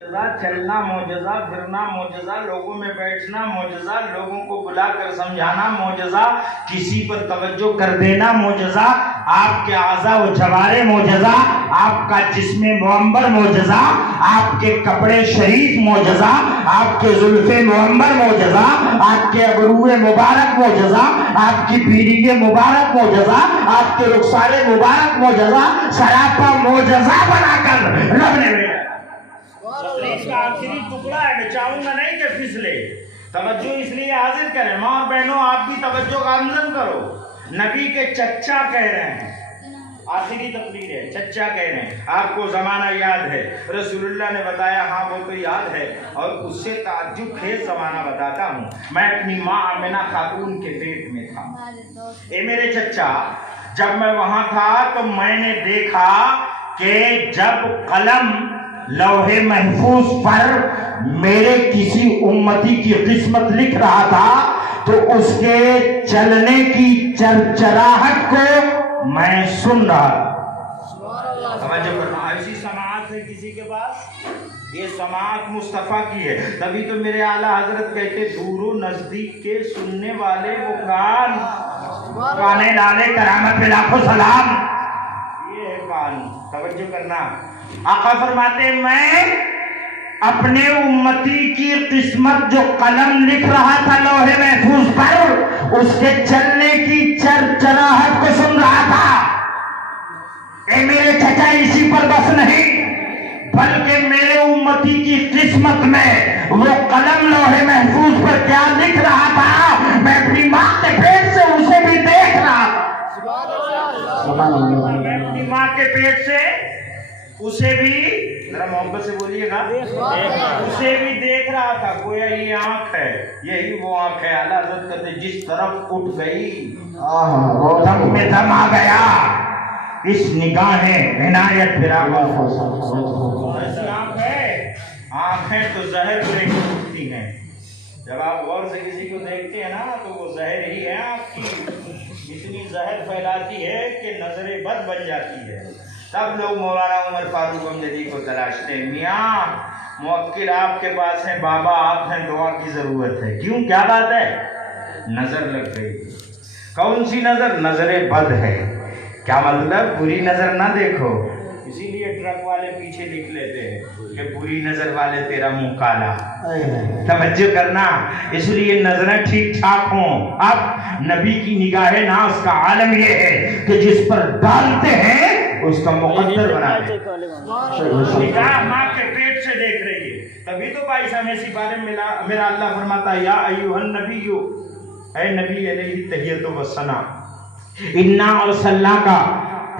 चलना मौजज़ा, फिरना मौजज़ा, लोगों में बैठना मौजज़ा, लोगों को बुलाकर समझाना मौजज़ा, किसी पर तवज्जो कर देना मौजज़ा, आपके आज़ा व जवारे मौजज़ा, आपका जिस्म मुअम्बर मौजज़ा, आपके कपड़े शरीफ मौजज़ा, आपके जुल्फ़े मुअम्बर मौजज़ा, आपके अबरूए मुबारक मौजज़ा, आपकी पीढ़ी मुबारक मौजज़ा, आपके रुखसारे मुबारक मौजज़ा, सरापा मौजज़ा बनाकर रब ने इसका आखिरी टुकड़ा है। मैं चाहूंगा नहीं कि फिसले। तवज्जो इसलिए हाजिर करें। माँ और बहनों, आप भी तवज्जो गामजन करो। नबी के चच्चा कह रहे हैं, आखिरी तकरीर है, चच्चा कह रहे हैं। आपको जमाना याद है? रसूलुल्लाह ने बताया हाँ वो तो याद है, और उससे ताज्जुब खेज जमाना बताता हूँ। मैं अपनी माँ आमिना खातून के पेट में था। ए मेरे चच्चा, जब मैं वहां था तो मैंने देखा कि जब कलम लौहे महफूज पर मेरे किसी उम्मती की किस्मत लिख रहा था तो उसके चलने की चरचराहट को मैं सुन रहा था। समझो करना, ऐसी समाअत है किसी के पास? ये समाअत मुस्तफ़ा की है। तभी तो मेरे आला हजरत कहते दूरो नजदीक के सुनने वाले वो कान, काने डाले करामत पे लाखों सलाम। ये है कान, तवज्जो करना। आका फरमाते मैं अपने उम्मती की किस्मत जो कलम लिख रहा था लौहे महफूज पर, उसके चलने की चरचराहट को सुन रहा था। ए मेरे चचा, इसी पर बस नहीं बल्कि मेरे उम्मती की किस्मत में वो कलम लौहे महफूज पर क्या लिख रहा था, मैं अपनी माँ के पेट से उसे भी देख रहा था। मैं अपनी माँ के पेट से उसे भी, जरा मोहब्बत से बोलिएगा, उसे भी देख रहा था। गोया ये आंख है, यही वो आंख है। आला हज़रत कहते जिस तरफ उठ गई दम में दम आ गया, इस निगाहें इनायत फिरा। ऐसी आंख है, आंखें तो जहर को लेकर उठती हैं। जब आप गौर से किसी को देखते हैं ना तो वो जहर ही है आपकी, इतनी जहर फैलाती है कि नजरें बद बन जाती है। तब लोग मौलाना उमर फारूक अमजदी को तलाशते हैं। मियाँ मुवक्किल आपके पास है, बाबा आप हैं, दुआ की जरूरत है। क्यों, क्या बात है? नजर लग गई। कौन सी नजर? नजरे बद है। क्या मतलब? बुरी नजर ना देखो। इसीलिए ट्रक वाले पीछे लिख लेते हैं कि बुरी नजर वाले तेरा मुंह काला। तवज्जो करना, इसलिए नजरें ठीक ठाक हों। अब नबी की निगाहे नाज का आलम यह है कि जिस पर डालते हैं उसका मुकद्दर बना दे। निगाह माँ के पेट से देख रही है। तभी तो 22वें सिपारे में मेरा अल्लाह फरमाता या अय्युहन नबिय्यु, ऐ नबी अलैहि तहियतु व सना, इन्ना अरसलना का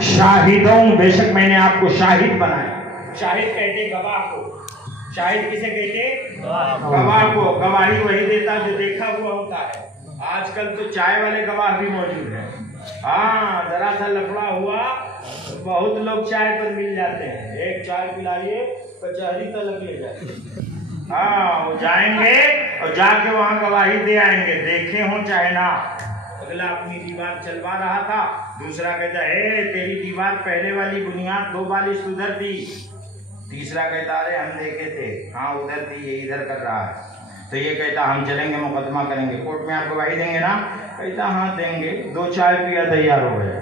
शाहिदों, बेशक मैंने आपको शाहिद बनाया। शाहिद कहते गवाह को। शाहिद किसे कहते? गवाह को। गवाही वही देता जो देखा हुआ होता है। आजकल तो चाय वाले गवाह भी मौजूद है। हाँ, जरा सा लफड़ा हुआ बहुत लोग चाय पर मिल जाते हैं। एक चाय पिलाइए, कचहरी तक ले जाए। हाँ, वो जाएंगे और जाके वहाँ गवाही दे आएंगे, देखे हो चाहे ना। अगला अपनी दीवार चलवा रहा था, दूसरा कहता है तेरी दीवार पहले वाली बुनियाद 2 बालिश उधर थी। तीसरा कहता अरे हम देखे थे, हाँ उधर थी, ये इधर कर रहा है। तो ये कहता हम चलेंगे, मुकदमा करेंगे, कोर्ट में आप गवाही देंगे ना? कहता हाँ देंगे। 2 चाय पिया, तैयार हो गया।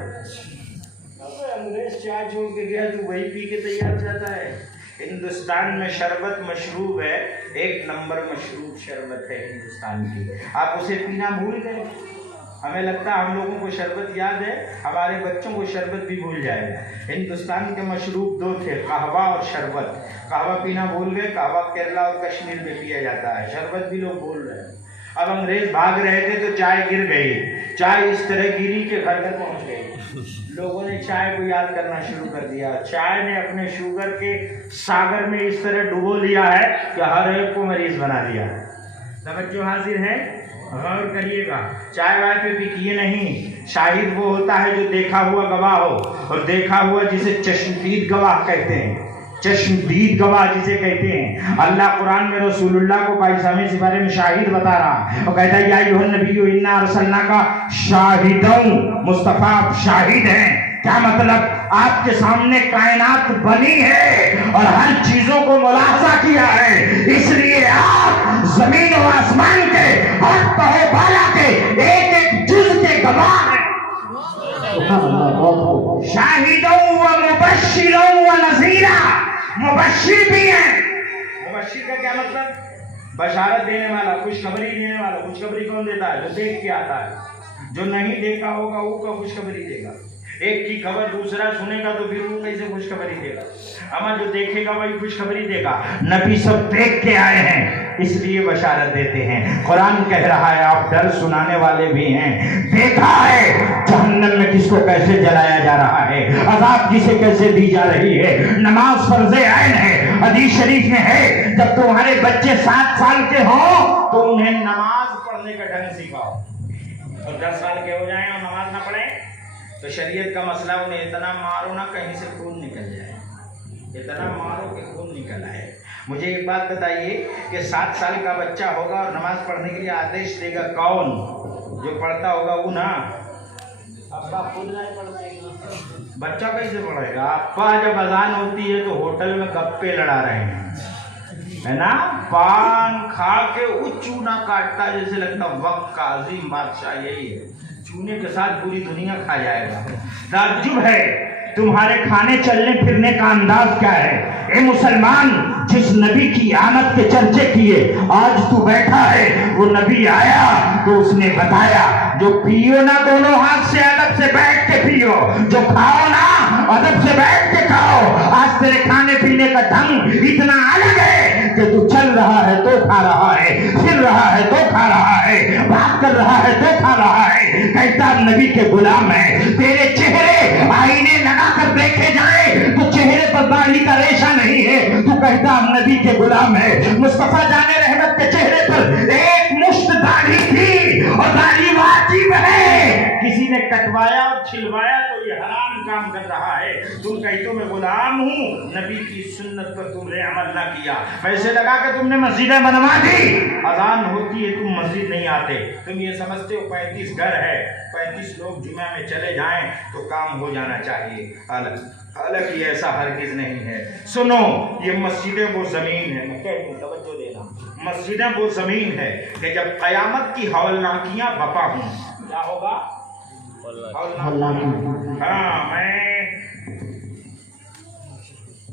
अंग्रेज चाय छोड़ के गया तो वही पी के तैयार जाता है। हिंदुस्तान में शरबत मशरूब है, 1 नंबर मशरूब शरबत है हिंदुस्तान की। आप उसे पीना भूल गए। हमें लगता है हम लोगों को शरबत याद है, हमारे बच्चों को शरबत भी भूल जाएगा। हिंदुस्तान के मशरूब 2 थे, कहवा और शरबत। कहवा पीना भूल गए। कहवा केरला और कश्मीर में पिया जाता है, शरबत भी लोग भूल रहे हैं। अब अंग्रेज भाग रहे थे तो चाय गिर गई। चाय इस तरह गिरी के घर घर पहुंच गई। लोगों ने चाय को याद करना शुरू कर दिया। चाय ने अपने शुगर के सागर में इस तरह डुबो लिया है कि हर एक को मरीज बना दिया है। तवज्जो हाजिर है, गौर करिएगा। चाय वाय पे बिकिए नहीं। शाहिद वो होता है जो देखा हुआ गवाह हो, और देखा हुआ जिसे चश्मदीद गवाह कहते हैं। चश्मदीद गवाह जिसे कहते हैं। अल्लाह कुरान में रसूलुल्लाह को 22वें सिपारे में शाहिद बता रहा और कहता है या अय्युहन नबिय्यु इन्ना अरसलना का शाहिदों, मुस्तफा शाहिद हैं। क्या मतलब? आपके सामने कायनात बनी है और हर चीजों को मुलाहजा किया है, इसलिए आप जमीन और आसमान के हर तहे बाला के एक एक जुज के गवाह हैं। शाहिदों व मुबश्शिरों व नज़ीरा, मुबश्शिर भी हैं। मुबश्शिर का क्या मतलब? बशारत देने वाला, खुशखबरी देने वाला। खुशखबरी कौन देता है? जो देख के आता है। जो नहीं देखा होगा वो का खुशखबरी देगा। एक की खबर दूसरा सुनेगा तो फिर वो कैसे खुशखबरी देगा? अमा जो देखेगा वही खुशखबरी देगा। नबी सब देख के आए हैं इसलिए बशारत देते हैं। कुरान कह रहा है आप डर सुनाने वाले भी हैं। देखा है जहन्नम में किसको कैसे जलाया जा रहा है, अजाब किसे कैसे दी जा रही है। नमाज फर्ज़े ऐन है। हदीस शरीफ में है जब तुम्हारे बच्चे 7 साल के हो तो उन्हें नमाज पढ़ने का ढंग सिखाओ, और 10 साल के हो जाएं और नमाज ना पढ़े तो शरीयत का मसला, उन्हें इतना मारो ना कहीं से खून निकल जाए, इतना मारो कि खून निकल आए। मुझे एक बात बताइए कि 7 साल का बच्चा होगा और नमाज पढ़ने के लिए आदेश देगा कौन? जो पढ़ता होगा वो ना। अब्बा खुद नहीं पढ़ेगा, बच्चा कैसे पढ़ेगा? अब्बा जब अजान होती है तो होटल में गप्पे लड़ा रहे हैं, है ना, पान खा के वो चूना काटता जैसे लगता वक्त का अजीम बादशाह यही है, चूने के साथ पूरी दुनिया खा जाएगा। ताज्जुब है तुम्हारे खाने चलने फिरने का अंदाज क्या है। ए मुसलमान, जिस नबी की आमद के चर्चे किए आज तू बैठा है, वो नबी आया तो उसने बताया जो पियो ना दोनों हाथ से अदब से बैठ के पियो, जो खाओ ना अदब से बैठ के खाओ। आज तेरे खाने पीने का ढंग इतना अलग है कि तू चल रहा है तो खा रहा है, फिर रहा है तो खा रहा है, बात कर रहा है तो खा रहा है। कहता नबी के गुलाम है। तेरे चेहरे आईने लगा कर देखे जाए तो चेहरे पर दाढ़ी का रेशा नहीं है, तू कहता नबी के गुलाम है। मुस्तफा जाने रहमत के चेहरे पर एक मुश्त दाढ़ी थी और दाढ़ी वाजिब है, किसी ने कटवाया और छिलवाया तो ये हराम काम कर रहा है। तुम कहते मैं गुलाम हूँ, नबी की सुन्नत पर तुमने अमल ना किया, पैसे लगा के तुमने मस्जिदें बनवा दी, अजान होती है तुम मस्जिद नहीं आते। तुम ये समझते हो 35 घर है, 35 लोग जुमा में चले जाएं तो काम हो जाना चाहिए। हालांकि ऐसा हरगिज नहीं है। सुनो, ये मस्जिदें वो जमीन है, मैं कहता हूं तवज्जो देना, मस्जिदें वो जमीन है कि जब कयामत की हौलनाकियां बपा हों, क्या होगा? हाँ, मैं